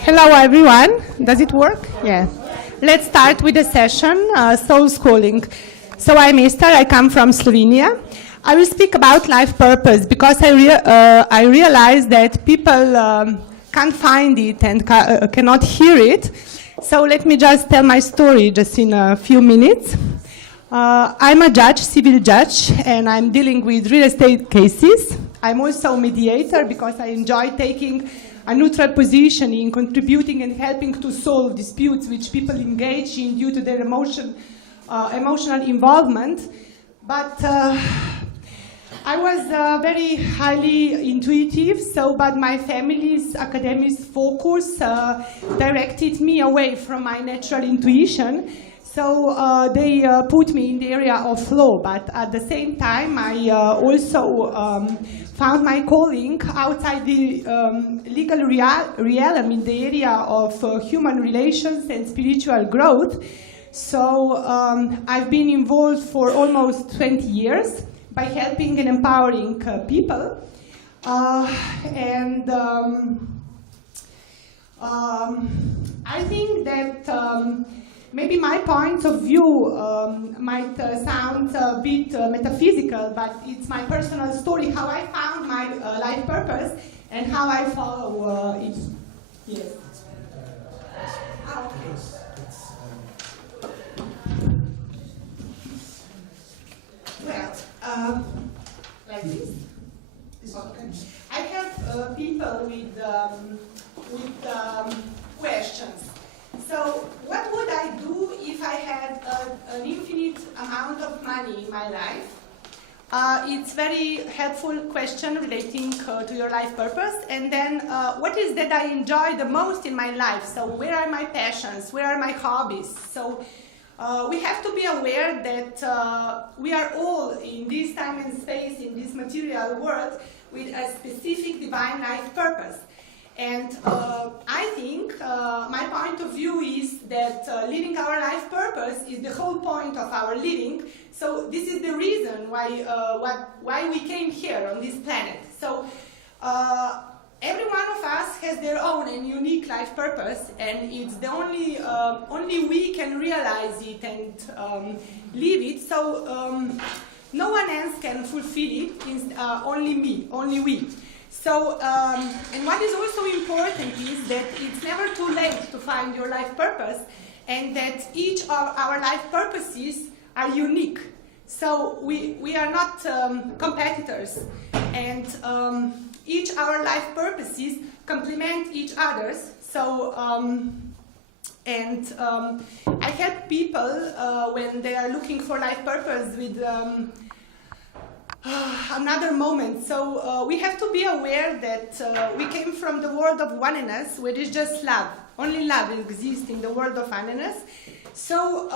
Hello everyone, does it work? Yeah. Let's start with the session, Soul Schooling. So I'm Esther, I come from Slovenia. I will speak about life purpose because I realize that people can't find it and cannot hear it. So let me just tell my story just in a few minutes. I'm a judge, civil judge, and I'm dealing with real estate cases. I'm also a mediator because I enjoy taking a neutral position in contributing and helping to solve disputes which people engage in due to their emotional involvement. But I was very highly intuitive, but my family's academic focus directed me away from my natural intuition. So they put me in the area of law, but at the same time I also found my calling outside the legal realm in the area of human relations and spiritual growth. So I've been involved for almost 20 years by helping and empowering people. I think that maybe my point of view might sound a bit metaphysical, but it's my personal story, how I found my life purpose and how I follow it. Yes. Well, like this. Okay. I have people with questions. So what would I do if I had an infinite amount of money in my life? It's very helpful question relating to your life purpose. And then what is that I enjoy the most in my life? So where are my passions? Where are my hobbies? So we have to be aware that we are all in this time and space, in this material world, with a specific divine life purpose. And I think my point of view is that living our life purpose is the whole point of our living. So this is the reason why we came here on this planet. So every one of us has their own and unique life purpose, and it's the only we can realize it and live it. So no one else can fulfill it. It's only me, only we. So, and what is also important is that it's never too late to find your life purpose, and that each of our life purposes are unique. So we are not competitors, and each our life purposes complement each other's. So, I help people when they are looking for life purpose with another moment. So we have to be aware that we came from the world of oneness, where there's just love. Only love exists in the world of oneness. So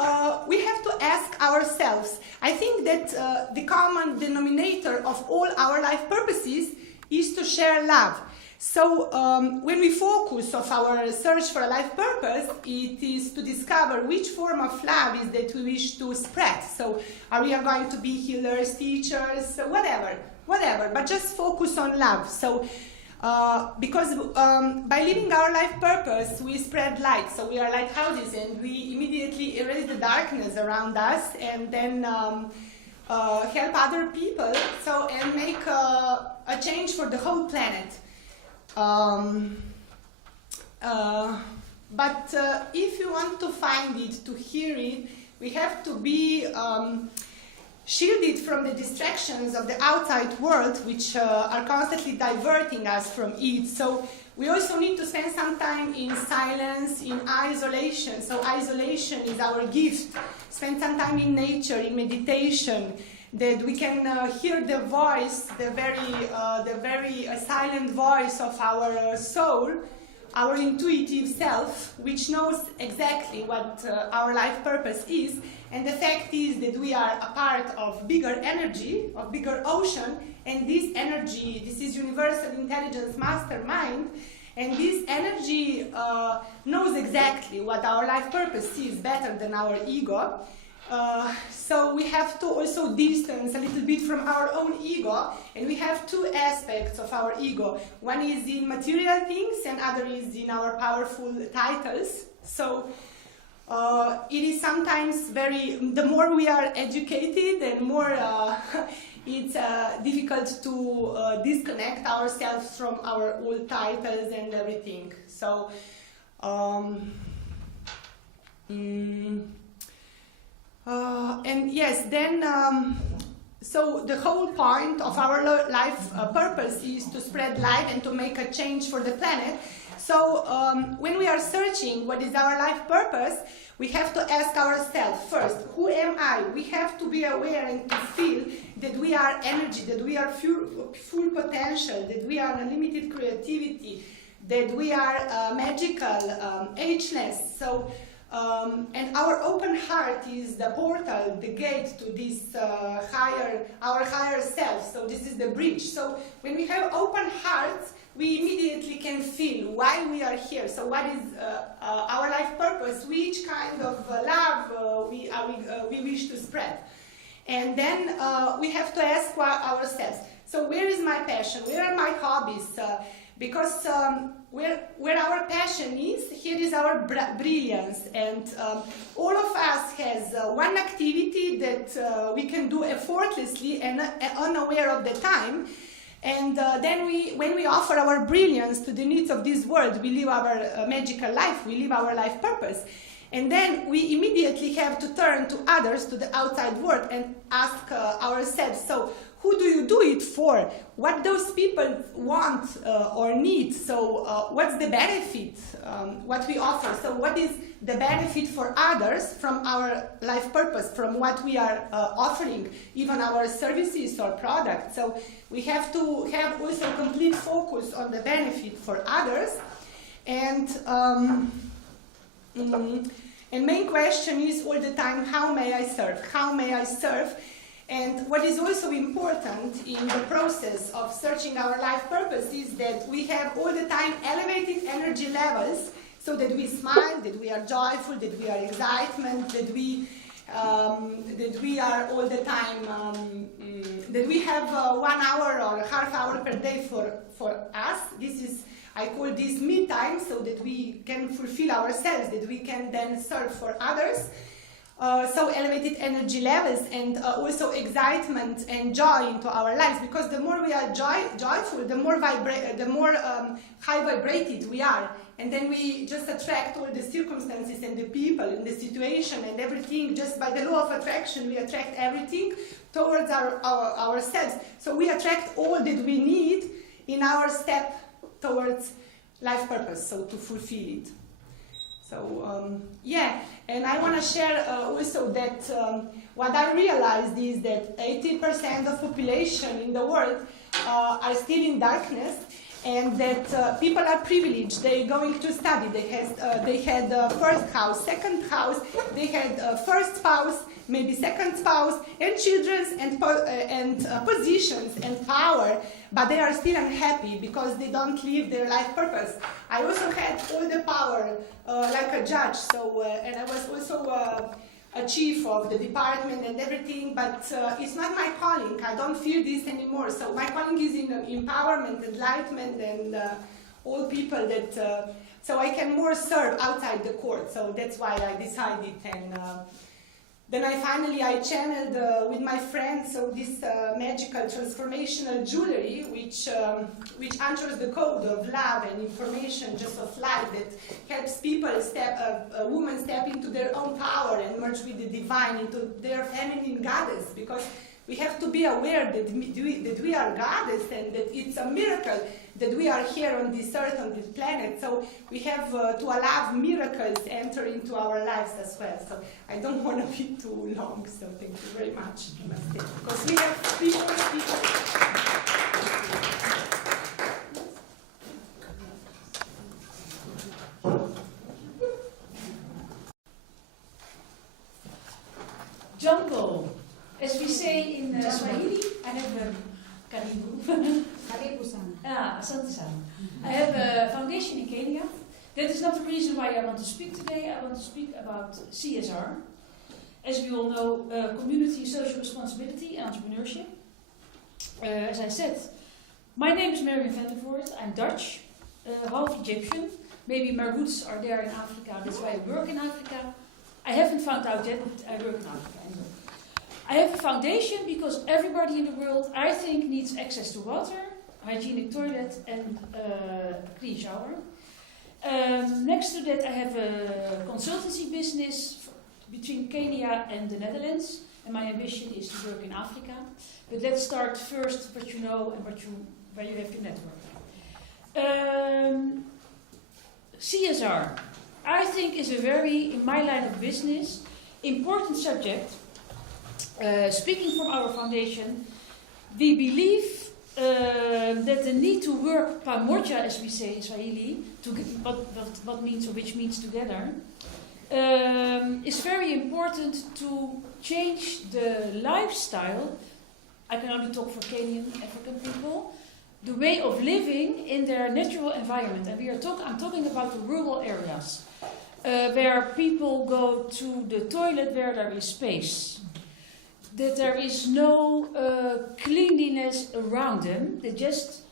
we have to ask ourselves. I think that the common denominator of all our life purposes is to share love. So when we focus on our search for a life purpose, it is to discover which form of love is that we wish to spread. So are we going to be healers, teachers, whatever, but just focus on love. So because by living our life purpose, we spread light. So we are lighthouses, and we immediately erase the darkness around us, and then help other people. So and make a change for the whole planet. But if you want to find it, to hear it, we have to be shielded from the distractions of the outside world, which are constantly diverting us from it. So we also need to spend some time in silence, in isolation. So isolation is our gift. Spend some time in nature, in meditation, that we can hear the voice, the very silent voice of our soul, our intuitive self, which knows exactly what our life purpose is. And the fact is that we are a part of bigger energy, of bigger ocean, and this energy, this is universal intelligence mastermind, and this energy knows exactly what our life purpose is better than our ego. So we have to also distance a little bit from our own ego, and we have two aspects of our ego. One is in material things, and other is in our powerful titles. So it is sometimes the more we are educated, and more it's difficult to disconnect ourselves from our old titles and everything. So. And yes, then, so the whole point of our life purpose is to spread light and to make a change for the planet. So when we are searching what is our life purpose, we have to ask ourselves first, who am I? We have to be aware and to feel that we are energy, that we are full potential, that we are unlimited creativity, that we are magical, ageless. So. And our open heart is the portal, the gate to this our higher self. So this is the bridge. So when we have open hearts, we immediately can feel why we are here. So what is our life purpose? Which kind of love we wish to spread? And then we have to ask ourselves. So where is my passion? Where are my hobbies? Because where our passion is, here is our brilliance, and all of us has one activity that we can do effortlessly and unaware of the time, and then when we offer our brilliance to the needs of this world, we live our magical life, we live our life purpose. And then we immediately have to turn to others, to the outside world, and ask ourselves, so who do you do it for? What those people want or need? So what's the benefit, what we offer? So what is the benefit for others from our life purpose, from what we are offering, even our services or products? So we have to have also complete focus on the benefit for others. And main question is all the time, how may I serve? How may I serve? And what is also important in the process of searching our life purpose is that we have all the time elevated energy levels, so that we smile, that we are joyful, that we are excitement, that we are all the time, that we have 1 hour or a half hour per day for us. This is, I call this me time, so that we can fulfill ourselves, that we can then serve for others. So elevated energy levels, and also excitement and joy into our lives, because the more we are joyful, the more high vibrated we are, and then we just attract all the circumstances and the people and the situation and everything. Just by the law of attraction, we attract everything towards ourselves. So we attract all that we need in our step towards life purpose, so to fulfill it. So yeah, and I want to share also that what I realized is that 80% of population in the world are still in darkness, and that people are privileged. They're going to study. They had first house, second house. They had first spouse, maybe second spouse, and children, and positions and power. But they are still unhappy because they don't live their life purpose. I also had all the power, like a judge. So and I was also a chief of the department and everything, but it's not my calling. I don't feel this anymore. So my calling is in empowerment, enlightenment, and all people that, so I can more serve outside the court. So that's why I decided. And then I channeled with my friends, so this magical transformational jewelry, which answers the code of love and information, just of light, that helps people women step into their own power and merge with the divine, into their feminine goddess, because we have to be aware that we are goddess, and that it's a miracle that we are here on this earth, on this planet. So we have to allow miracles enter into our lives as well. So I don't want to be too long, so thank you very much. Because we have people. Jungle. As we say in Swahili, I have a karibu. Asante-san. I have a foundation in Kenya. That is not the reason why I want to speak today. I want to speak about CSR. as we all know, community, social responsibility and entrepreneurship. As I said, my name is Marion van der Voort. I'm Dutch, half Egyptian. Maybe my roots are there in Africa, that's why I work in Africa. I haven't found out yet, but I work in Africa anyway. I have a foundation because everybody in the world, I think, needs access to water, hygienic toilet and clean shower. Next to that, I have a consultancy business between Kenya and the Netherlands, and my ambition is to work in Africa. But let's start first what you know and where you have your network. CSR, I think, is a very, in my line of business, important subject. Speaking from our foundation, we believe that the need to work pamoja, as we say in Swahili, which means together, is very important to change the lifestyle. I can only talk for Kenyan African people, the way of living in their natural environment. And I'm talking about the rural areas, where people go to the toilet where there is space, that there is no cleanliness around them. They just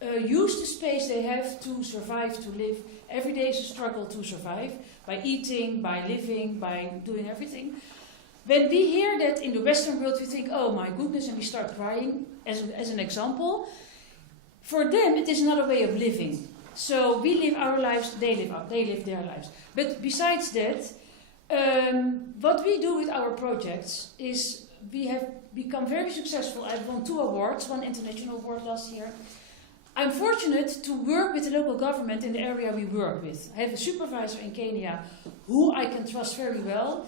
use the space they have to survive, to live. Every day is a struggle to survive, by eating, by living, by doing everything. When we hear that in the Western world, we think, oh my goodness, and we start crying, as an example. For them, it is another way of living. So we live our lives, they live their lives. But besides that, what we do with our projects is we have become very successful. I've won 2 awards, 1 international award last year. I'm fortunate to work with the local government in the area we work with. I have a supervisor in Kenya who I can trust very well,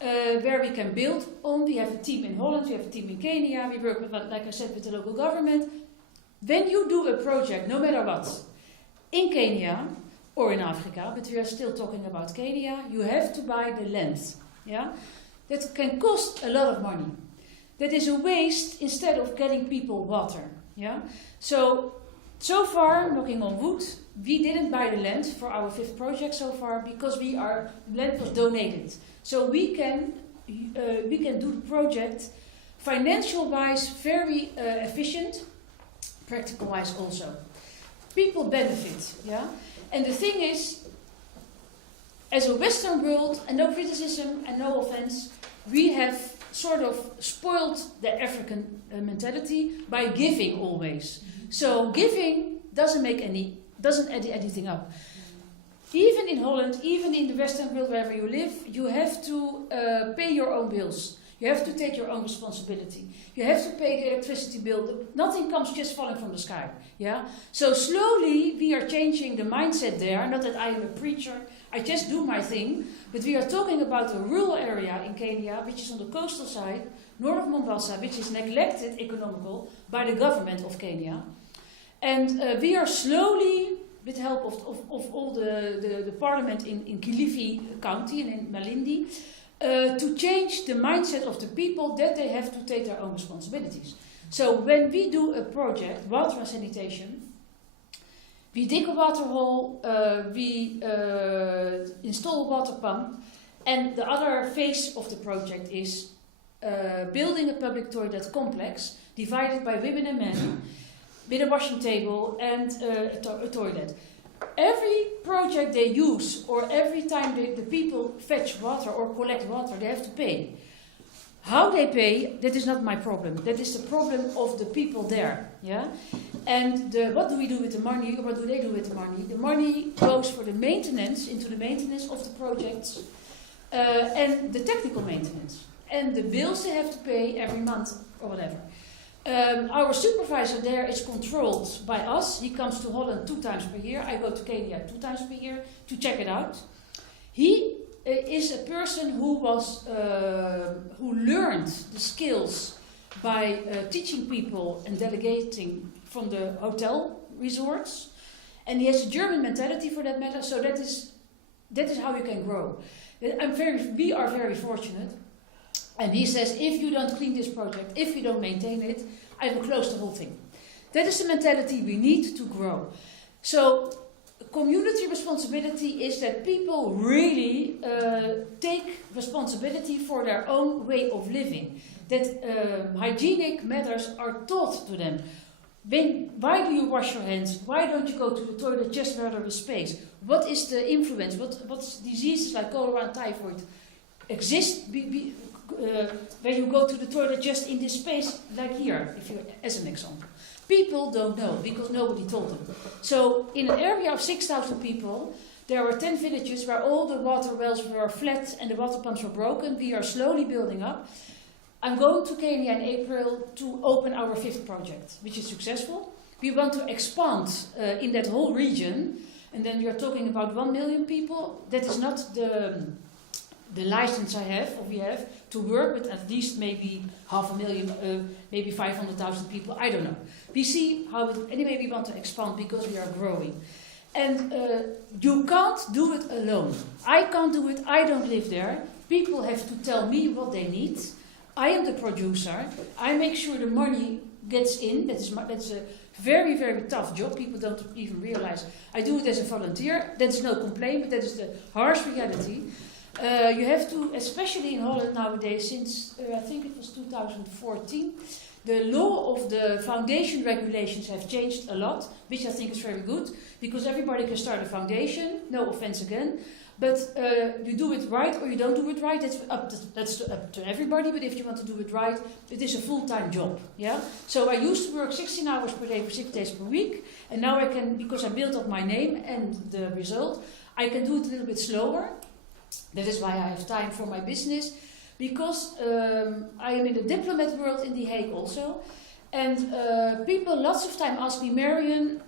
where we can build on. We have a team in Holland, we have a team in Kenya. We work with, like I said, with the local government. When you do a project, no matter what, in Kenya or in Africa, but we are still talking about Kenya, you have to buy the land. Yeah? That can cost a lot of money. That is a waste instead of getting people water. Yeah? So far, knocking on wood, we didn't buy the land for our 5th project so far because land was donated. So we can do the project financial-wise very efficient, practical-wise also. People benefit, yeah? And the thing is, as a Western world, and no criticism and no offense, we have sort of spoiled the African mentality by giving always. So giving doesn't add anything up. Even in Holland, even in the Western world, wherever you live, you have to pay your own bills. You have to take your own responsibility. You have to pay the electricity bill. Nothing comes just falling from the sky. Yeah. So slowly we are changing the mindset there. Not that I am a preacher. I just do my thing. But we are talking about a rural area in Kenya, which is on the coastal side, north of Mombasa, which is neglected economical by the government of Kenya. And we are slowly, with the help of all the parliament in Kilifi County and in Malindi, to change the mindset of the people that they have to take their own responsibilities. So when we do a project, water and sanitation, we dig a water hole, we install a water pump, and the other phase of the project is building a public toilet complex divided by women and men, with a washing table and a toilet. Every project they use, or every time the people fetch water or collect water, they have to pay. How they pay, that is not my problem. That is the problem of the people there. Yeah? And what do we do with the money, or what do they do with the money? The money goes for the maintenance, into the maintenance of the projects, and the technical maintenance. And the bills they have to pay every month, or whatever. Our supervisor there is controlled by us. He comes to Holland 2 times per year. I go to Kenya 2 times per year to check it out. He is a person who learned the skills by teaching people and delegating from the hotel resorts, and he has a German mentality for that matter. So that is how you can grow. We are very fortunate. And he says, if you don't clean this project, if you don't maintain it, I will close the whole thing. That is the mentality we need to grow. So community responsibility is that people really take responsibility for their own way of living. That hygienic matters are taught to them. Why do you wash your hands? Why don't you go to the toilet just where there is space? What is the influence? What diseases like cholera and typhoid exist when you go to the toilet just in this space, like here, as an example? People don't know because nobody told them. So in an area of 6,000 people, there were 10 villages where all the water wells were flat and the water pumps were broken. We are slowly building up. I'm going to Kenya in April to open our 5th project, which is successful. We want to expand in that whole region, and then we are talking about 1 million people. That is not the license we have to work with at least maybe 500,000, maybe 500,000 people. I don't know. We see how anyway we want to expand because we are growing. And you can't do it alone. I can't do it. I don't live there. People have to tell me what they need. I am the producer. I make sure the money gets in. That's a very, very tough job. People don't even realize. I do it as a volunteer. That's no complaint, but that is the harsh reality. You have to, especially in Holland nowadays, since I think it was 2014, the law of the foundation regulations have changed a lot, which I think is very good, because everybody can start a foundation, no offense again, but you do it right or you don't do it right, that's up to everybody, but if you want to do it right, it is a full-time job. Yeah. So I used to work 16 hours per day for 6 days per week, and now I can, because I built up my name and the result, I can do it a little bit slower. That is why I have time for my business, because I am in the diplomat world in The Hague also, and people lots of time ask me, Marion,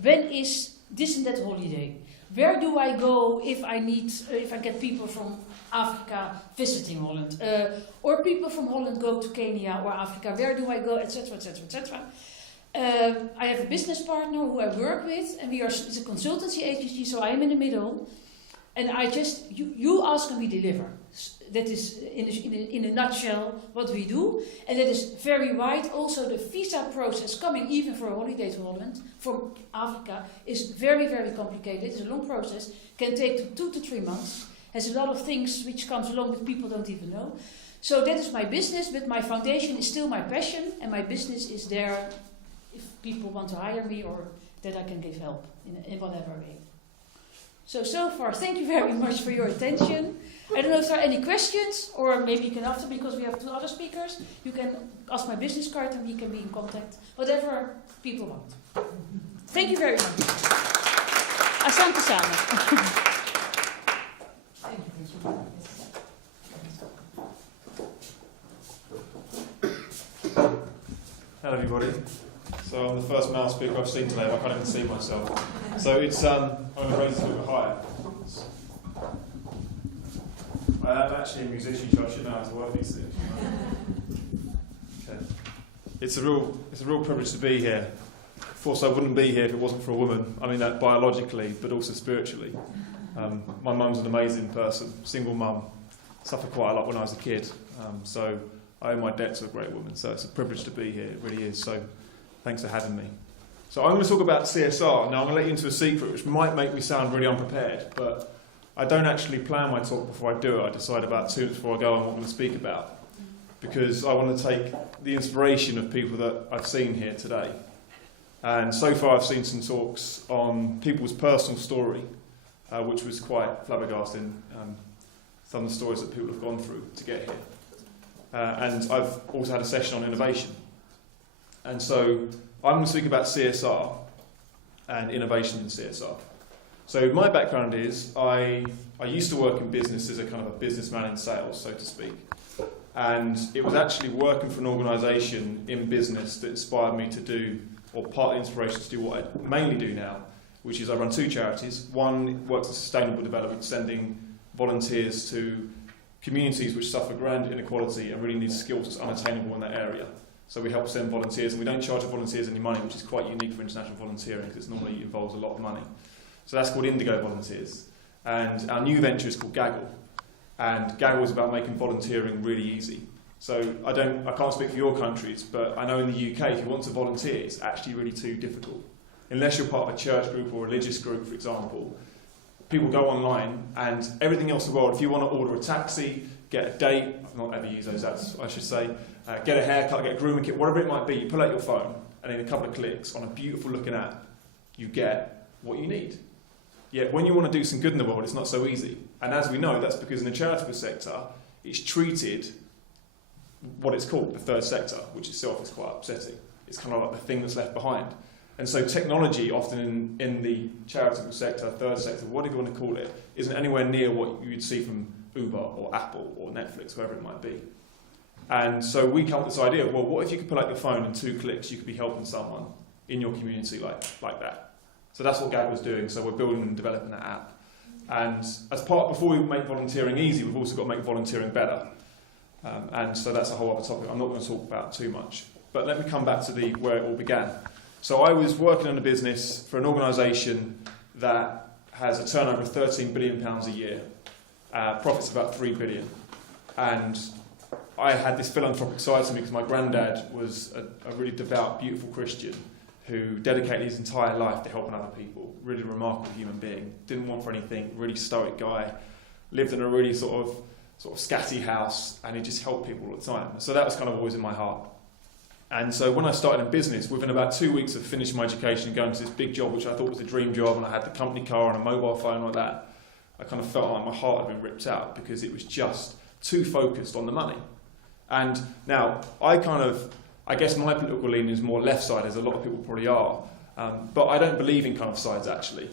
when is this and that holiday? Where do I go if I get people from Africa visiting Holland, or people from Holland go to Kenya or Africa? Where do I go, etc., etc., etc. I have a business partner who I work with, and it's a consultancy agency, so I am in the middle. And I just, you ask and we deliver. That is, in a nutshell, what we do. And that is very wide. Also, the visa process coming even for a holiday to Holland from Africa is very, very complicated. It's a long process. Can take 2 to 3 months. Has a lot of things which comes along that people don't even know. So that is my business, but my foundation is still my passion. And my business is there if people want to hire me or that I can give help in whatever way. So far, thank you very much for your attention. I don't know if there are any questions, or maybe you can after, because we have 2 other speakers. You can ask my business card and we can be in contact. Whatever people want. Thank you very much. Asante sana. Hello everybody. So I'm the first male speaker I've seen today, but I can't even see myself. So it's, I'm going to raise it a little bit higher. I am actually a musician, so I should know how to work these things. Okay. It's a real privilege to be here. Of course, I wouldn't be here if it wasn't for a woman. I mean that biologically, but also spiritually. My mum's an amazing person, single mum. Suffered quite a lot when I was a kid. So I owe my debt to a great woman. So it's a privilege to be here, it really is. So thanks for having me. So I'm going to talk about CSR. Now I'm going to let you into a secret, which might make me sound really unprepared, but I don't actually plan my talk before I do it. I decide about 2 minutes before I go on what I'm going to speak about, because I want to take the inspiration of people that I've seen here today. And so far I've seen some talks on people's personal story, which was quite flabbergasting, some of the stories that people have gone through to get here. And I've also had a session on innovation. And so I'm going to speak about CSR and innovation in CSR. So my background is I used to work in business as a kind of a businessman in sales, so to speak. And it was actually working for an organisation in business that inspired me to do, or partly inspiration to do what I mainly do now, which is I run 2 charities. One works in sustainable development, sending volunteers to communities which suffer grand inequality and really need skills that's unattainable in that area. So we help send volunteers, and we don't charge the volunteers any money, which is quite unique for international volunteering because it normally involves a lot of money. So that's called Indigo Volunteers. And our new venture is called Gaggle. And Gaggle is about making volunteering really easy. So I can't speak for your countries, but I know in the UK, if you want to volunteer, it's actually really too difficult. unless you're part of a church group or a religious group, for example, people go online and everything else in the world, if you want to order a taxi, get a date, I've not ever used those apps, I should say, get a haircut, get a grooming kit, whatever it might be, you pull out your phone and in a couple of clicks on a beautiful looking app, you get what you need. Yet when you want to do some good in the world, it's not so easy. And as we know, that's because in the charitable sector, it's treated what it's called, the third sector, which itself is quite upsetting. It's kind of like the thing that's left behind. And so technology, often in the charitable sector, third sector, whatever you want to call it, isn't anywhere near what you'd see from Uber or Apple or Netflix, whoever it might be. And so we come up with this idea of, well, what if you could pull out your phone in 2 clicks, you could be helping someone in your community like that. So that's what GAG was doing, so we're building and developing that app. And as part, before we make volunteering easy, we've also got to make volunteering better. And so that's a whole other topic I'm not going to talk about too much. But let me come back to where it all began. So I was working in a business for an organisation that has a turnover of £13 billion a year, profits about £3 billion. And I had this philanthropic side to me because my granddad was a really devout, beautiful Christian who dedicated his entire life to helping other people. Really remarkable human being. Didn't want for anything, really stoic guy. Lived in a really sort of scatty house, and he just helped people all the time. So that was kind of always in my heart. And so when I started in business, within about 2 weeks of finishing my education and going to this big job, which I thought was a dream job, and I had the company car and a mobile phone like that, I kind of felt like my heart had been ripped out because it was just too focused on the money. And now, I guess my political leaning is more left side, as a lot of people probably are, but I don't believe in kind of sides actually.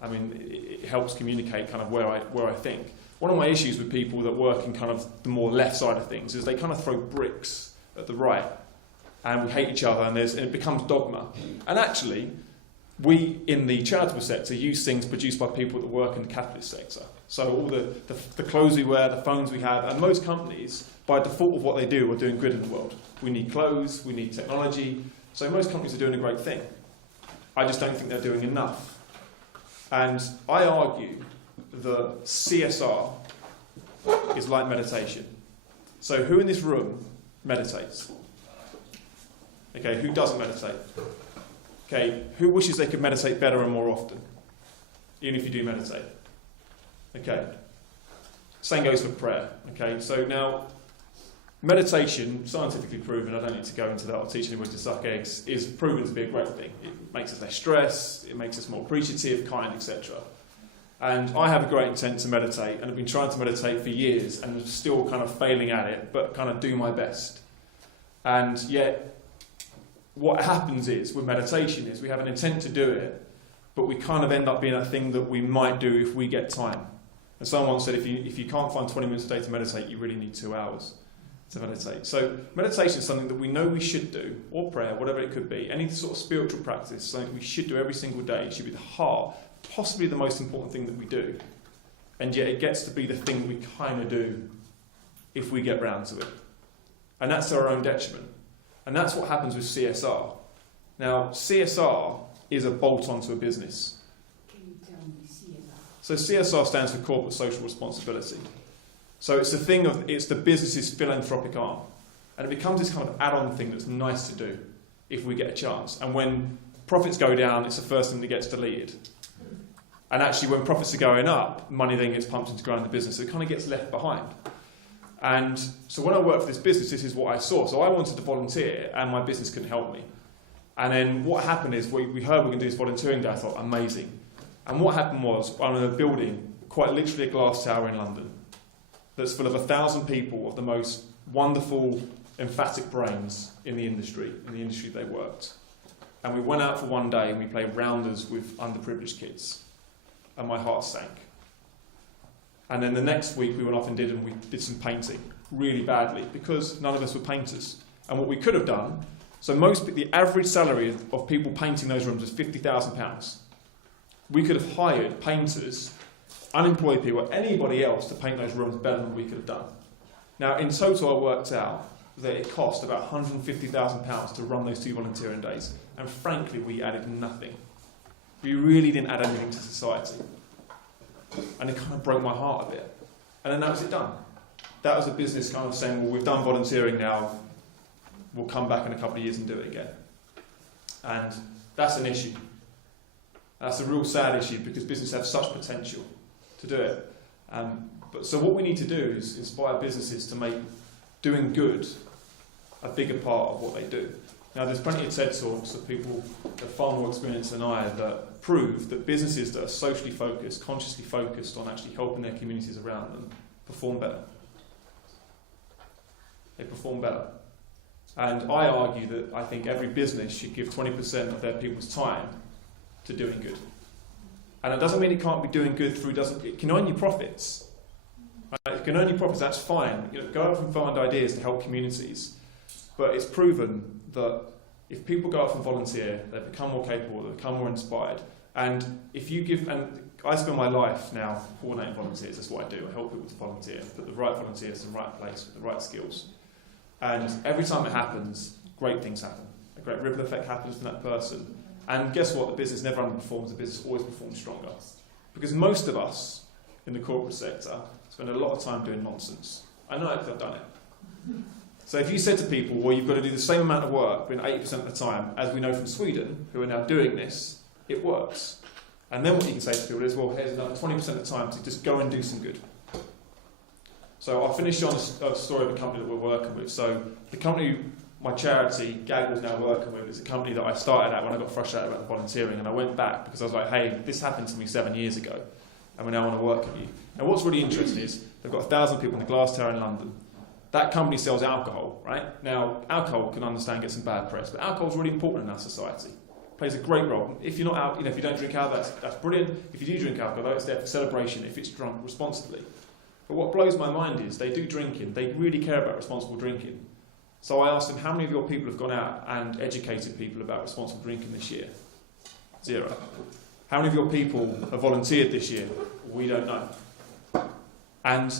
I mean, it helps communicate kind of where I think. One of my issues with people that work in kind of the more left side of things is they kind of throw bricks at the right, and we hate each other, and it becomes dogma. And actually, we in the charitable sector use things produced by people that work in the capitalist sector. So all the clothes we wear, the phones we have, and most companies, by default of what they do, are doing good in the world. We need clothes, we need technology, so most companies are doing a great thing. I just don't think they're doing enough. And I argue that CSR is like meditation. So who in this room meditates? Okay, who doesn't meditate? Okay, who wishes they could meditate better and more often? Even if you do meditate. Okay. Same goes for prayer. Okay, so now meditation, scientifically proven, I don't need to go into that or teach anybody to suck eggs, is proven to be a great thing. It makes us less stressed, it makes us more appreciative, kind, etc. And I have a great intent to meditate, and I've been trying to meditate for years and I'm still kind of failing at it, but kind of do my best. And yet, what happens is, with meditation, is we have an intent to do it, but we kind of end up being a thing that we might do if we get time. And someone said, if you can't find 20 minutes a day to meditate, you really need 2 hours to meditate. So meditation is something that we know we should do, or prayer, whatever it could be. Any sort of spiritual practice, something we should do every single day. It should be the heart, possibly the most important thing that we do. And yet it gets to be the thing we kind of do if we get round to it. And that's our own detriment. And that's what happens with CSR. Now, CSR is a bolt-on to a business. Can you tell me CSR? So CSR stands for Corporate Social Responsibility. So it's the business's philanthropic arm. And it becomes this kind of add-on thing that's nice to do if we get a chance. And when profits go down, it's the first thing that gets deleted. And actually, when profits are going up, money then gets pumped into growing the business. So it kind of gets left behind. And so when I worked for this business, this is what I saw. So I wanted to volunteer, and my business couldn't help me. And then what happened is, we heard we were going to do this volunteering day. I thought, amazing. And what happened was, I'm in a building, quite literally a glass tower in London, that's full of 1,000 people of the most wonderful, emphatic brains in the industry they worked. And we went out for one day and we played rounders with underprivileged kids. And my heart sank. And then the next week we went off and we did some painting, really badly, because none of us were painters. And what we could have done, so the average salary of people painting those rooms was £50,000. We could have hired painters, unemployed people, anybody else to paint those rooms better than we could have done. Now, in total, I worked out that it cost about £150,000 to run those 2 volunteering days. And frankly, we added nothing. We really didn't add anything to society. And it kind of broke my heart a bit. And then that was it done. That was a business kind of saying, well, we've done volunteering now, we'll come back in a couple of years and do it again. And that's an issue. That's a real sad issue because businesses have such potential to do it. So what we need to do is inspire businesses to make doing good a bigger part of what they do. Now, there's plenty of TED Talks of people that are far more experienced than I that prove that businesses that are socially focused, consciously focused on actually helping their communities around them, perform better. They perform better. And I argue that I think every business should give 20% of their people's time to doing good. And it doesn't mean it can't be doing good through, it can earn you profits. Right? It can earn you profits, that's fine. Go out and find ideas to help communities. But it's proven that if people go off and volunteer, they become more capable, they become more inspired. And if you give, and I spend my life now coordinating volunteers, that's what I do. I help people to volunteer, put the right volunteers in the right place with the right skills. And every time it happens, great things happen. A great ripple effect happens from that person. And guess what? The business never underperforms, the business always performs stronger. Because most of us in the corporate sector spend a lot of time doing nonsense. I know it because I've done it. So if you said to people, well, you've got to do the same amount of work, but in 80% of the time, as we know from Sweden, who are now doing this, it works. And then what you can say to people is, well, here's another 20% of the time to just go and do some good. So I'll finish on a story of a company that we're working with. So the company, my charity, GAG, was now working with, is a company that I started at when I got frustrated about the volunteering, and I went back because I was like, hey, this happened to me 7 years ago, and we now want to work with you. And what's really interesting is they've got 1,000 people in the glass tower in London. That company sells alcohol, right? Now, alcohol can understand gets some bad press, but alcohol is really important in our society. It plays a great role. If you're not out, if you don't drink alcohol, that's brilliant. If you do drink alcohol, though, it's there for celebration if it's drunk responsibly. But what blows my mind is they do drinking. They really care about responsible drinking. So I asked them, how many of your people have gone out and educated people about responsible drinking this year? 0. How many of your people have volunteered this year? We don't know. And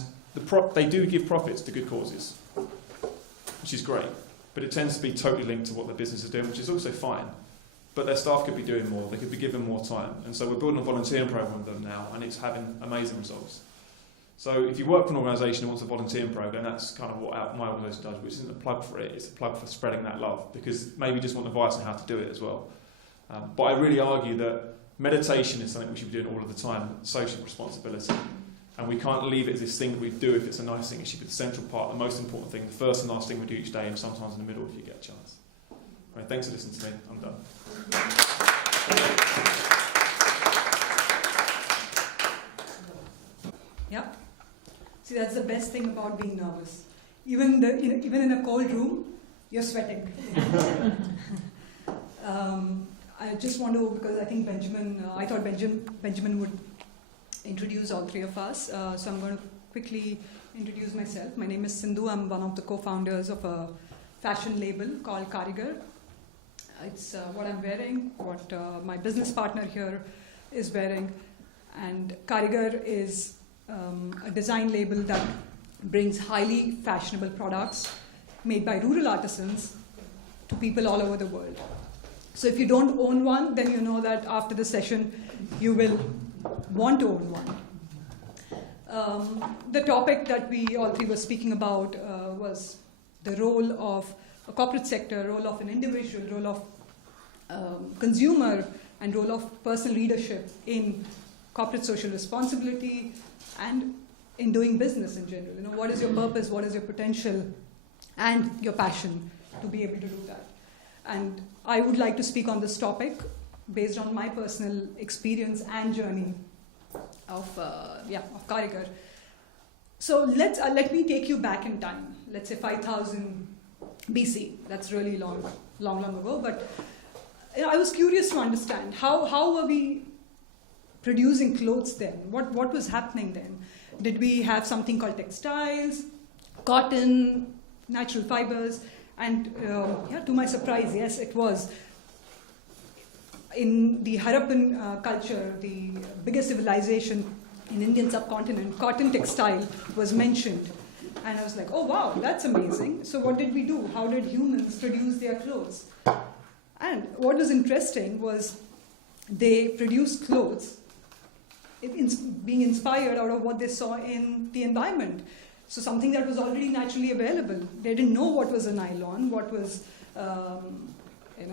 they do give profits to good causes, which is great, but it tends to be totally linked to what their business is doing, which is also fine. But their staff could be doing more, they could be given more time. And so we're building a volunteering program with them now, and it's having amazing results. So if you work for an organisation who wants a volunteering program, that's kind of what my organisation does, which isn't a plug for it, it's a plug for spreading that love, because maybe you just want advice on how to do it as well. But I really argue that meditation is something we should be doing all of the time, social responsibility. And we can't leave it as this thing that we do if it's a nice thing. It should be the central part, the most important thing, the first and last thing we do each day, and sometimes in the middle if you get a chance. Right, thanks for listening to me. I'm done. Yeah. See, that's the best thing about being nervous. Even in a cold room, you're sweating. I just want to, because I think I thought Benjamin would introduce all three of us. So I'm going to quickly introduce myself. My name is Sindhu. I'm one of the co-founders of a fashion label called Karigar. It's what I'm wearing, what my business partner here is wearing. And Karigar is a design label that brings highly fashionable products made by rural artisans to people all over the world. So if you don't own one, then you know that after the session you will want to own one. The topic that we all three were speaking about was the role of a corporate sector, role of an individual, role of consumer, and role of personal leadership in corporate social responsibility and in doing business in general. What is your purpose, what is your potential, and your passion to be able to do that. And I would like to speak on this topic based on my personal experience and journey of Karigar. So let me take you back in time. Let's say 5000 BC. That's really long ago. But I was curious to understand how were we producing clothes then? What was happening then? Did we have something called textiles, cotton, natural fibers? And to my surprise, yes, it was. In the Harappan culture, the biggest civilization in Indian subcontinent, cotton textile was mentioned. And I was like, oh wow, that's amazing. So what did we do? How did humans produce their clothes? And what was interesting was they produced clothes being inspired out of what they saw in the environment. So something that was already naturally available. They didn't know what was a nylon, what was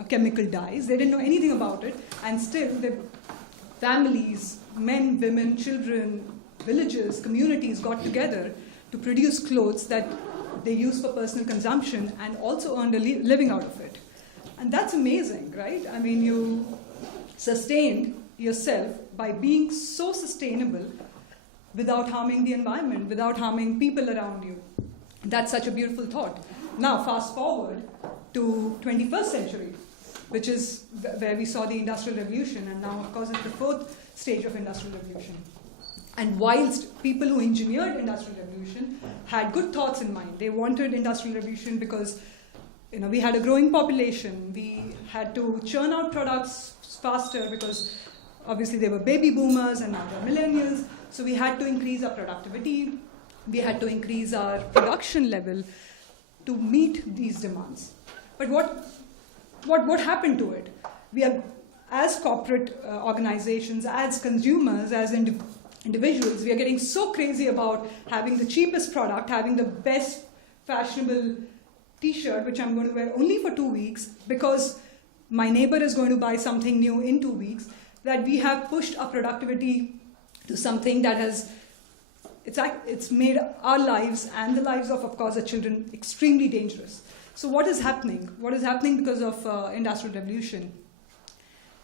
chemical dyes. They didn't know anything about it, and still they families, men, women, children, villages, communities got together to produce clothes that they use for personal consumption and also earned a living out of it. And that's amazing, right? I mean, you sustained yourself by being so sustainable without harming the environment, without harming people around you. That's such a beautiful thought. Now, fast forward to 21st century, which is where we saw the Industrial Revolution, and now, of course, it's the fourth stage of Industrial Revolution. And whilst people who engineered Industrial Revolution had good thoughts in mind, they wanted Industrial Revolution because we had a growing population, we had to churn out products faster because obviously they were baby boomers and now they're millennials, so we had to increase our productivity, we had to increase our production level to meet these demands. But what happened to it? We are, as corporate organizations, as consumers, as individuals, we are getting so crazy about having the cheapest product, having the best fashionable t-shirt, which I'm going to wear only for 2 weeks because my neighbor is going to buy something new in 2 weeks, that we have pushed our productivity to something that has, it's made our lives and the lives of course, our children extremely dangerous. So what is happening? What is happening because of Industrial Revolution?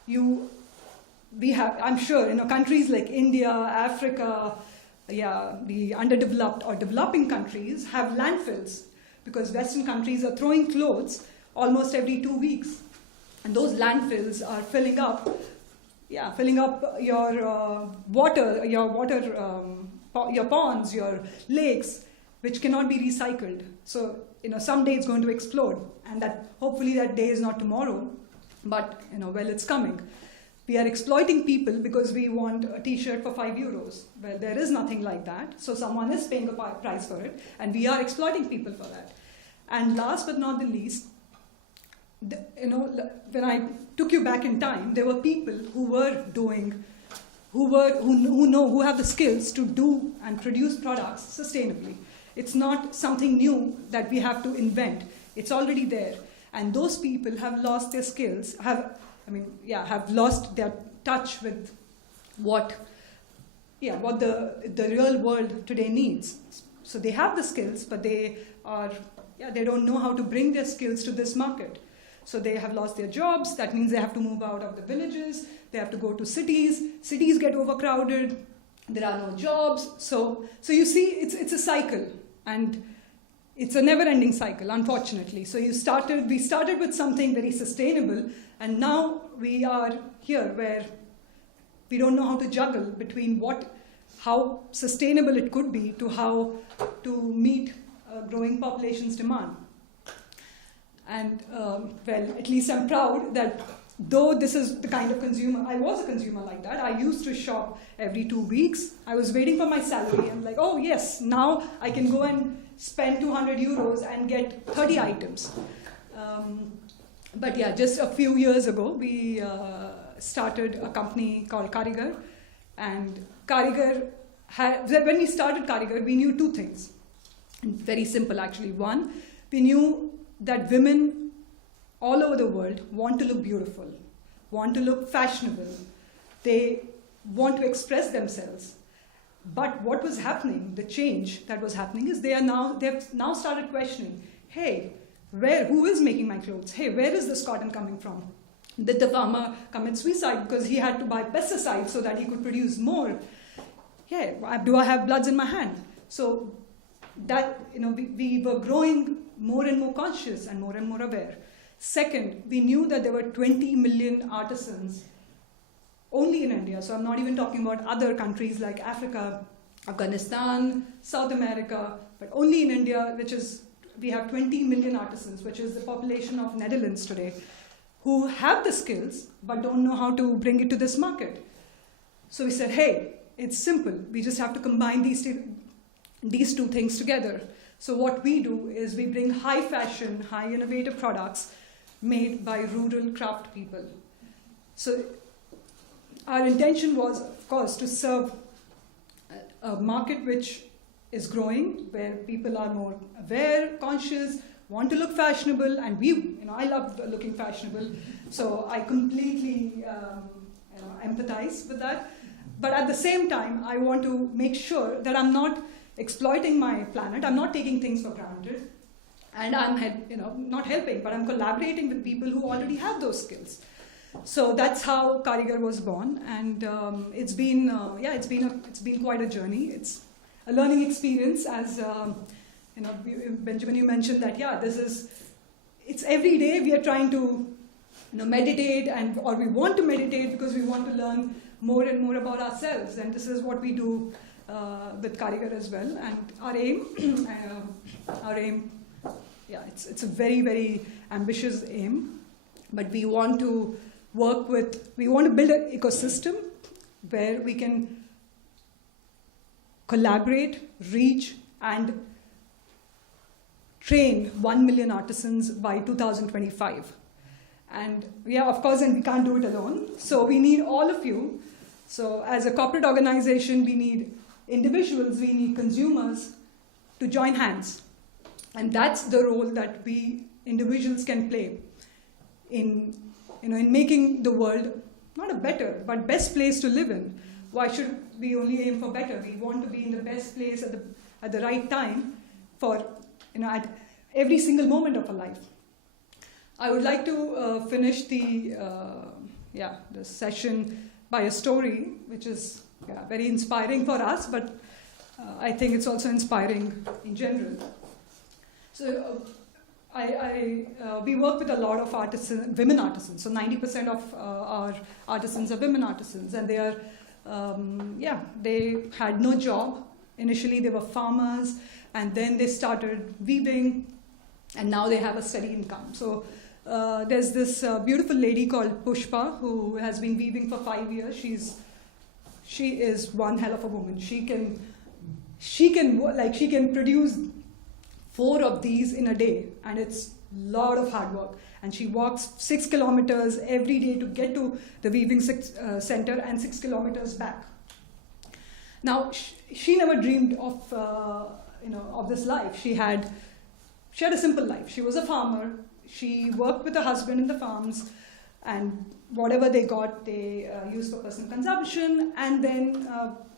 We have, I'm sure, countries like India, Africa, the underdeveloped or developing countries have landfills because Western countries are throwing clothes almost every 2 weeks. And those landfills are filling up your water, your ponds, your lakes, which cannot be recycled. So, someday it's going to explode. And that hopefully that day is not tomorrow, but, well, it's coming. We are exploiting people because we want a t-shirt for €5. Well, there is nothing like that. So someone is paying a price for it, and we are exploiting people for that. And last but not the least, when I took you back in time, there were people who have the skills to do and produce products sustainably. It's not something new that we have to invent. It's already there. And those people have lost their skills, have lost their touch with what the real world today needs. So they have the skills, but they don't know how to bring their skills to this market. So they have lost their jobs. That means they have to move out of the villages. They have to go to cities. Cities get overcrowded. There are no jobs. So you see, it's a cycle, and it's a never-ending cycle, unfortunately. So we started with something very sustainable, and now we are here where we don't know how to juggle between how sustainable it could be to how to meet a growing population's demand. And well, at least I'm proud that though this is the kind of consumer, I was a consumer like that. I used to shop every 2 weeks. I was waiting for my salary. I'm like, oh yes, now I can go and spend €200 and get 30 items. But yeah, just a few years ago, we started a company called Karigar. And Karigar, when we started Karigar, we knew two things. Very simple, actually. One, we knew that women all over the world want to look beautiful, want to look fashionable. They want to express themselves. But what was happening, the change that was happening, is they've now started questioning, hey, who is making my clothes? Hey, where is this cotton coming from? Did the farmer commit suicide because he had to buy pesticides so that he could produce more? Yeah, do I have bloods in my hand? So that, we were growing more and more conscious and more aware. Second, we knew that there were 20 million artisans only in India. So I'm not even talking about other countries like Africa, Afghanistan, South America, but only in India, we have 20 million artisans, which is the population of Netherlands today, who have the skills but don't know how to bring it to this market. So we said, hey, it's simple. We just have to combine these two things together. So what we do is we bring high fashion, high innovative products made by rural craft people. So our intention was, of course, to serve a market which is growing, where people are more aware, conscious, want to look fashionable, and I love looking fashionable. So I completely empathize with that. But at the same time, I want to make sure that I'm not exploiting my planet. I'm not taking things for granted, and I'm not helping, but I'm collaborating with people who already have those skills. So that's how Karigar was born, and it's been quite a journey. It's a learning experience, as Benjamin, you mentioned that. It's every day we are trying to meditate, or we want to meditate because we want to learn more and more about ourselves, and this is what we do with Karigar as well. And our aim, it's a very, very ambitious aim, but we want to build an ecosystem where we can collaborate, reach, and train 1 million artisans by 2025. And of course, and we can't do it alone. So we need all of you. So as a corporate organization, we need individuals, we need consumers to join hands. And that's the role that we individuals can play in making the world not a better, but best place to live in. Why should we only aim for better? We want to be in the best place at the right time for at every single moment of our life. I would like to finish the session by a story, which is very inspiring for us, but I think it's also inspiring in general. So we work with a lot of women artisans. So 90% of our artisans are women artisans, and they are, they had no job. Initially, they were farmers, and then they started weaving, and now they have a steady income. So there's this beautiful lady called Pushpa who has been weaving for 5 years. She is one hell of a woman. She can produce 4 of these in a day, and it's a lot of hard work. And she walks 6 kilometers every day to get to the weaving center, and 6 kilometers back. Now, she never dreamed of this life. She had a simple life. She was a farmer. She worked with her husband in the farms, and whatever they got, they used for personal consumption, and then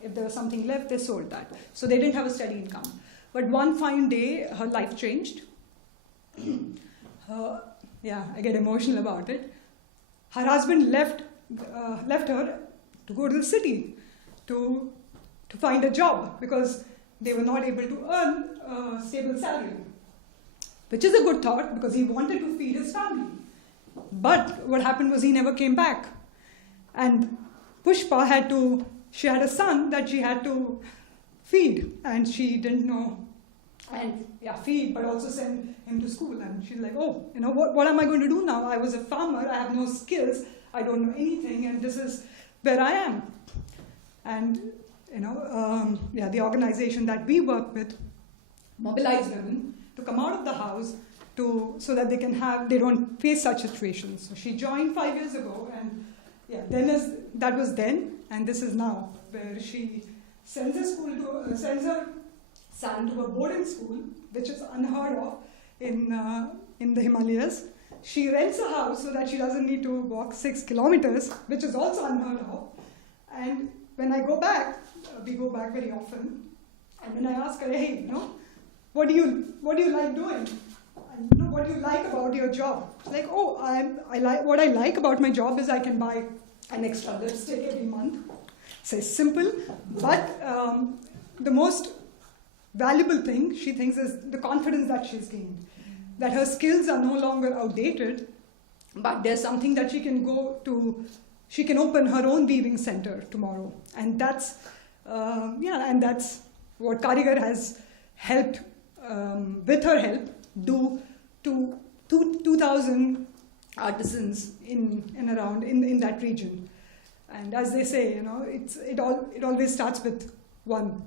if there was something left, they sold that. So they didn't have a steady income. But one fine day, her life changed. I get emotional about it. Her husband left her to go to the city to find a job because they were not able to earn a stable salary, which is a good thought because he wanted to feed his family. But what happened was he never came back. And Pushpa had a son that she had to feed, and she didn't know, feed, but also send him to school. And she's like, what am I going to do now? I was a farmer, I have no skills, I don't know anything, and this is where I am. And the organization that we work with mobilize women to come out of the house so that they don't face such situations. So she joined 5 years ago, and that was then, and this is now, where she sends her son to a boarding school, which is unheard of in the Himalayas. She rents a house so that she doesn't need to walk 6 kilometers, which is also unheard of. And when I go back, we go back very often, and when I ask her, hey, what do you like doing? And what do you like about your job? She's like, what I like about my job is I can buy an extra lipstick every month. So it's simple, but the most valuable thing she thinks is the confidence that she's gained, that her skills are no longer outdated, but there's something that she can go to. She can open her own weaving center tomorrow, and that's what Karigar has helped, with her help, do to 2,000 artisans in that region. And as they say, it always starts with one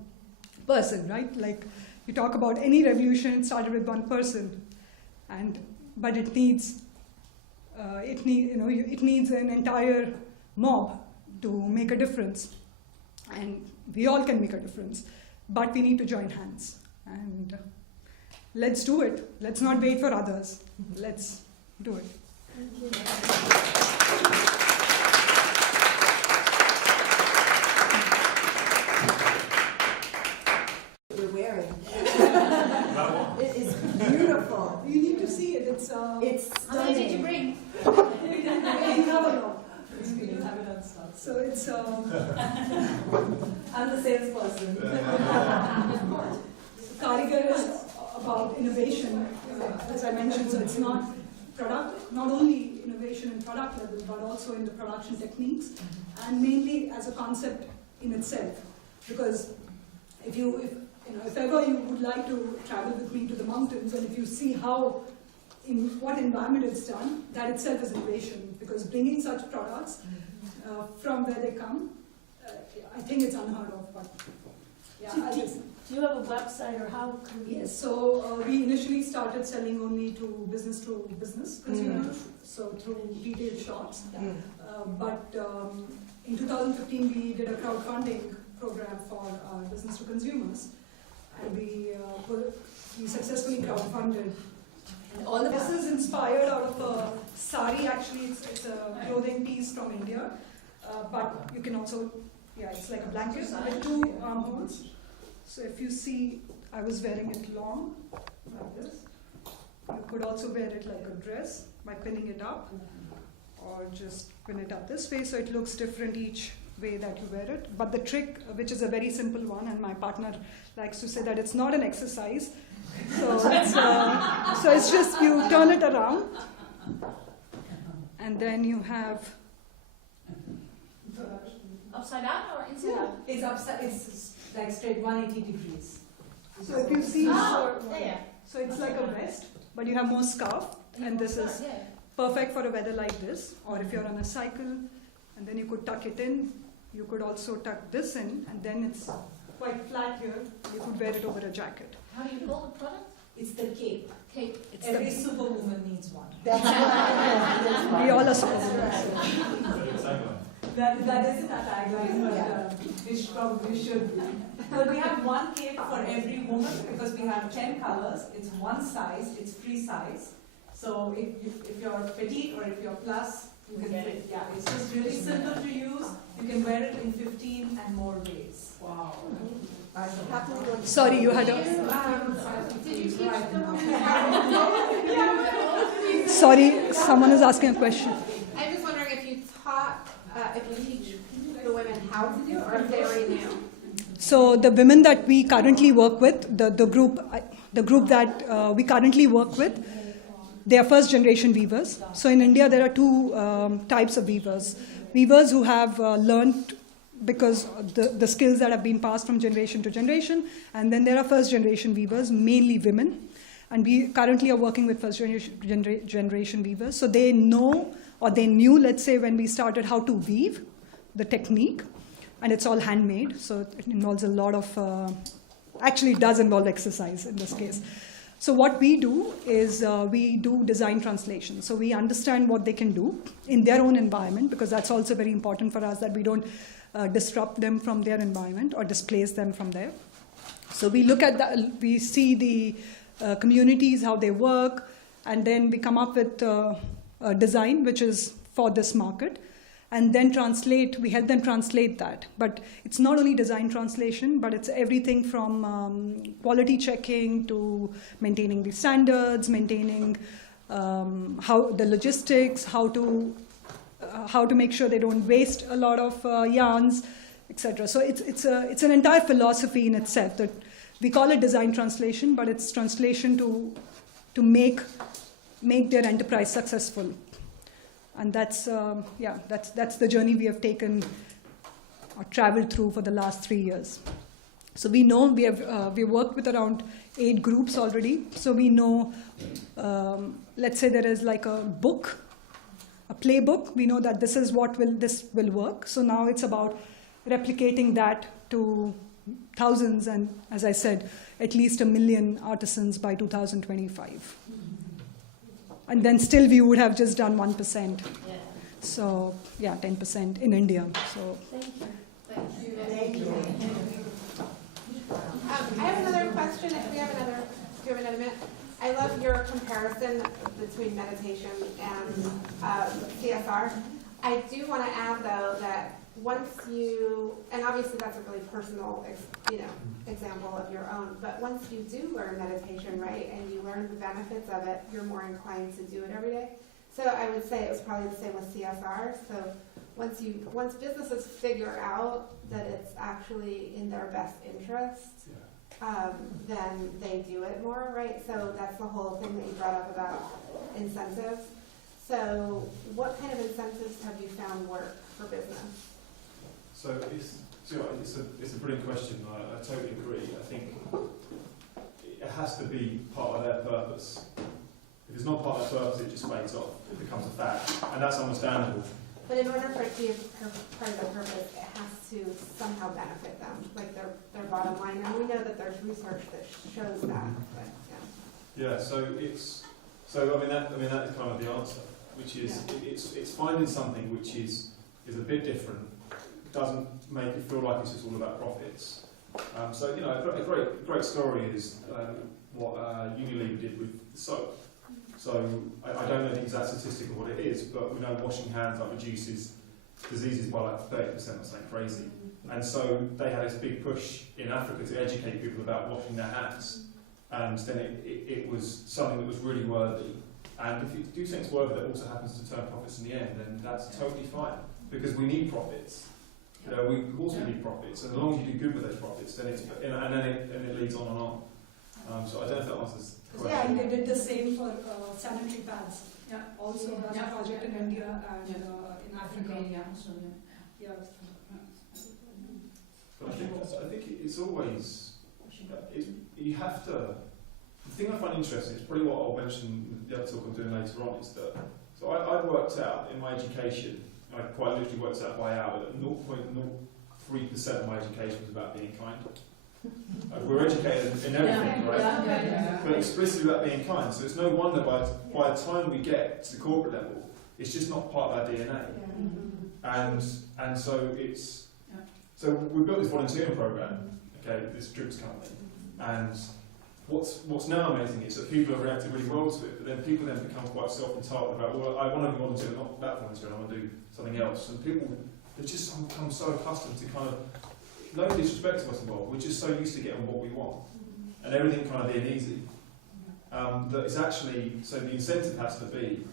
person, right? Like you talk about any revolution, it started with one person, but it needs an entire mob to make a difference, and we all can make a difference, but we need to join hands, and let's do it. Let's not wait for others. Let's do it. Thank you. it's I'm the salesperson. Karigar is about innovation, as I mentioned. So it's not only innovation in product level, but also in the production techniques, and mainly as a concept in itself. Because if ever you would like to travel with me to the mountains, and if you see how, in what environment it's done, that itself is innovation. Because bringing such products from where they come, I think it's unheard of. But yeah, do you have a website, or how can we? Yes, so we initially started selling only to business consumers, so through retail shops. But in 2015, we did a crowdfunding program for business to consumers, and we successfully crowdfunded. And all of this is inspired out of a sari. Actually, it's a clothing piece from India, but you can also, it's like a blanket with 2 armholes. So if you see, I was wearing it long, like this. You could also wear it like a dress by pinning it up, or just pin it up this way, so it looks different each way that you wear it. But the trick, which is a very simple one, and my partner likes to say that it's not an exercise. So it's just you turn it around, and then you have Upside down or inside? Yeah, it's upside. It's like straight 180 degrees. So if you see, yeah. so it's like a vest, but you have more scarf, and this is perfect for a weather like this. Or if you're on a cycle, and then you could tuck it in. You could also tuck this in, and then it's quite flat here. You could wear it over a jacket. How do you call the product? It's the cape. Cape. Every superwoman needs one. We all are superwomen. That isn't a tagline, but we probably should be. But we have one cape for every woman because we have 10 colors. It's one size. It's free size. So if you're petite or if you're plus, you can fit. Yeah, it's just really simple to use. You can wear it in 15 and more ways. Wow. Sorry, you had a. Did you teach them? Sorry, someone is asking a question. I'm just wondering if you taught, if you teach the women how to do it, or if they already knew. So the women that we currently work with, the group that we currently work with, they are first generation weavers. So in India there are 2 types of weavers. Weavers who have learned because the skills that have been passed from generation to generation, and then there are first generation weavers, mainly women. And we currently are working with first generation weavers. So they know, or they knew, let's say, when we started, how to weave, the technique. And it's all handmade, so it involves a lot of, actually it does involve exercise in this case. So what we do is we do design translation. So we understand what they can do in their own environment, because that's also very important for us, that we don't disrupt them from their environment or displace them from there. So we look at that, we see the communities, how they work, and then we come up with a design which is for this market. And then we help them translate that. But it's not only design translation, but it's everything from quality checking to maintaining the standards, maintaining how the logistics, how to make sure they don't waste a lot of yarns, etc. So it's an entire philosophy in itself. That we call it design translation, but it's translation to make their enterprise successful. And that's the journey we have taken or traveled through for the last 3 years. So we know we worked with around 8 groups already. So we know, let's say there is like a book, a playbook. We know that this is what this will work. So now it's about replicating that to thousands, and as I said, at least 1 million artisans by 2025. And then still we would have just done 1%. Yeah. So, 10% in India. So. Thank you. Thank you. I have another question. Do you have another minute? I love your comparison between meditation and CSR. I do want to add, though, that once you, and obviously that's a really personal, example of your own, but once you do learn meditation, right, and you learn the benefits of it, you're more inclined to do it every day. So I would say it was probably the same with CSR. So once businesses figure out that it's actually in their best interest, then they do it more, right? So that's the whole thing that you brought up about incentives. So what kind of incentives have you found work for business? So it's a brilliant question. I totally agree. I think it has to be part of their purpose. If it's not part of their purpose, it just fades off. It becomes a fact, and that's understandable. But in order for it to be part of their purpose, it has to somehow benefit them, like their bottom line. And we know that there's research that shows that. But, yeah. So that is kind of the answer, which is it's finding something which is a bit different, doesn't make it feel like it's just all about profits. So a great story is what Unilever did with soap. So I don't know the exact statistic of what it is, but we know washing hands reduces diseases by like 30% or something crazy. And so they had this big push in Africa to educate people about washing their hands. And then it was something that was really worthy. And if you do things worthy that also happens to turn profits in the end, then that's totally fine. Because we need profits. We also need profits. And as long as you do good with those profits, then then it leads on and on. So I don't know if that answers the question. Yeah, and they did the same for sanitary pads. Yeah, also that's a project in India and in Africa. Yeah. But I think it's always, you have to, the thing I find interesting, is probably what I'll mention in the other talk I'm doing later on, is that, so I've worked out in my education, I quite literally worked out by hour, that 0.03% of my education was about being kind. We're educated in everything, right? But explicitly about being kind. So it's no wonder by the time we get to the corporate level, it's just not part of our DNA. And so it's so we built this volunteering program, okay, with this drinks company. And what's now amazing is that people have reacted really well to it, but then people then become quite self-entitled about, well, I want to be volunteer, not that volunteer, I want to do something else. And people, they just become so accustomed to kind of, no disrespect to us involved, we're just so used to getting what we want and everything kind of being easy that it's actually, so the incentive has to be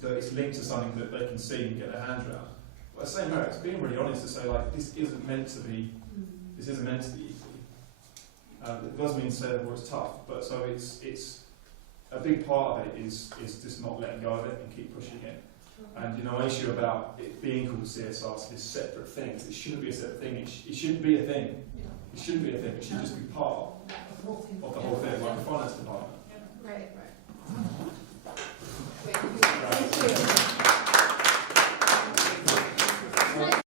that it's linked to something that they can see and get their hands around. But at the same time, it's being really honest to say, like, this isn't meant to be easy. It does mean to say that it's tough, but so it's a big part of it is just not letting go of it and keep pushing it. And an issue about it being called CSR, so this separate thing. It shouldn't be a separate thing. It shouldn't be a thing. It shouldn't be a thing. It should just be part of the whole thing, like the finance department. Right. Right. Thank you.